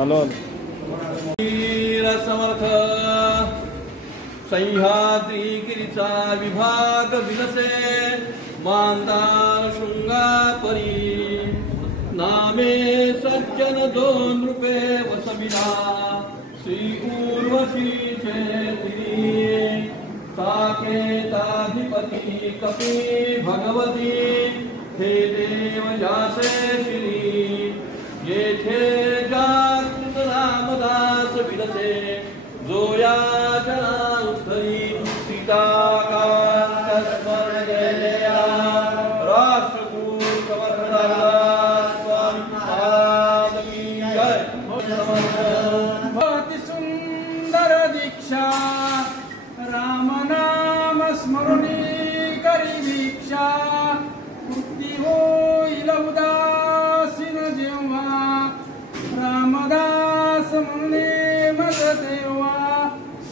Hello वीर समर्थ सह्याद्री गिरीचा विभाग विलसे मानदार शृंगापरी नामे सज्जन दोन रूपे वसविला श्री उर्वशी चेतिरी साकेताधिपती कपी भगवती हे देव जासे श्री येथे जागृत रामदास विलसे जोया जना उत्तरी सीताकांत स्मरण जया राष्ट्रकुल समर्थदास स्वामी महाराज की जय। अति सुंदर दीक्षा राम नाम स्मरणी करी दीक्षा मुक्ती होईल उदासीन जेव्हा रामदास म्हणणे मज देवा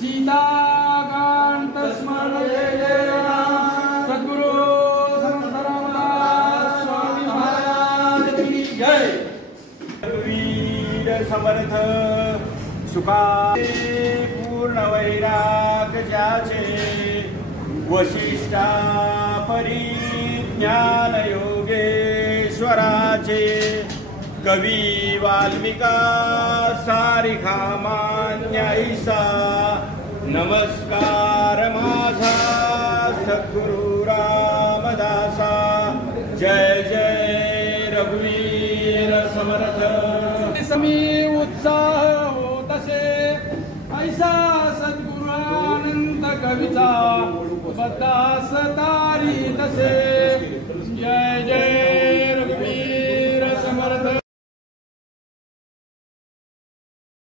सीताकांत स्मरण जया सद्गुरु समर्थ रामदास स्वामी महाराज की जय। वीर समर्थ सुखा पूर्ण वैराग ज्याचे वशिष्ठा परिज्ञान योगेश्वराचे कवी वाल्मिका सारिखा मान्य ऐसा नमस्कार माझा सद्गुरु रामदासा जय जय रघुवीर समर्थ। समी उत्साह होतसे ऐसा सद्गुरु अनंत कविता बद्दास तारी तसे जय जय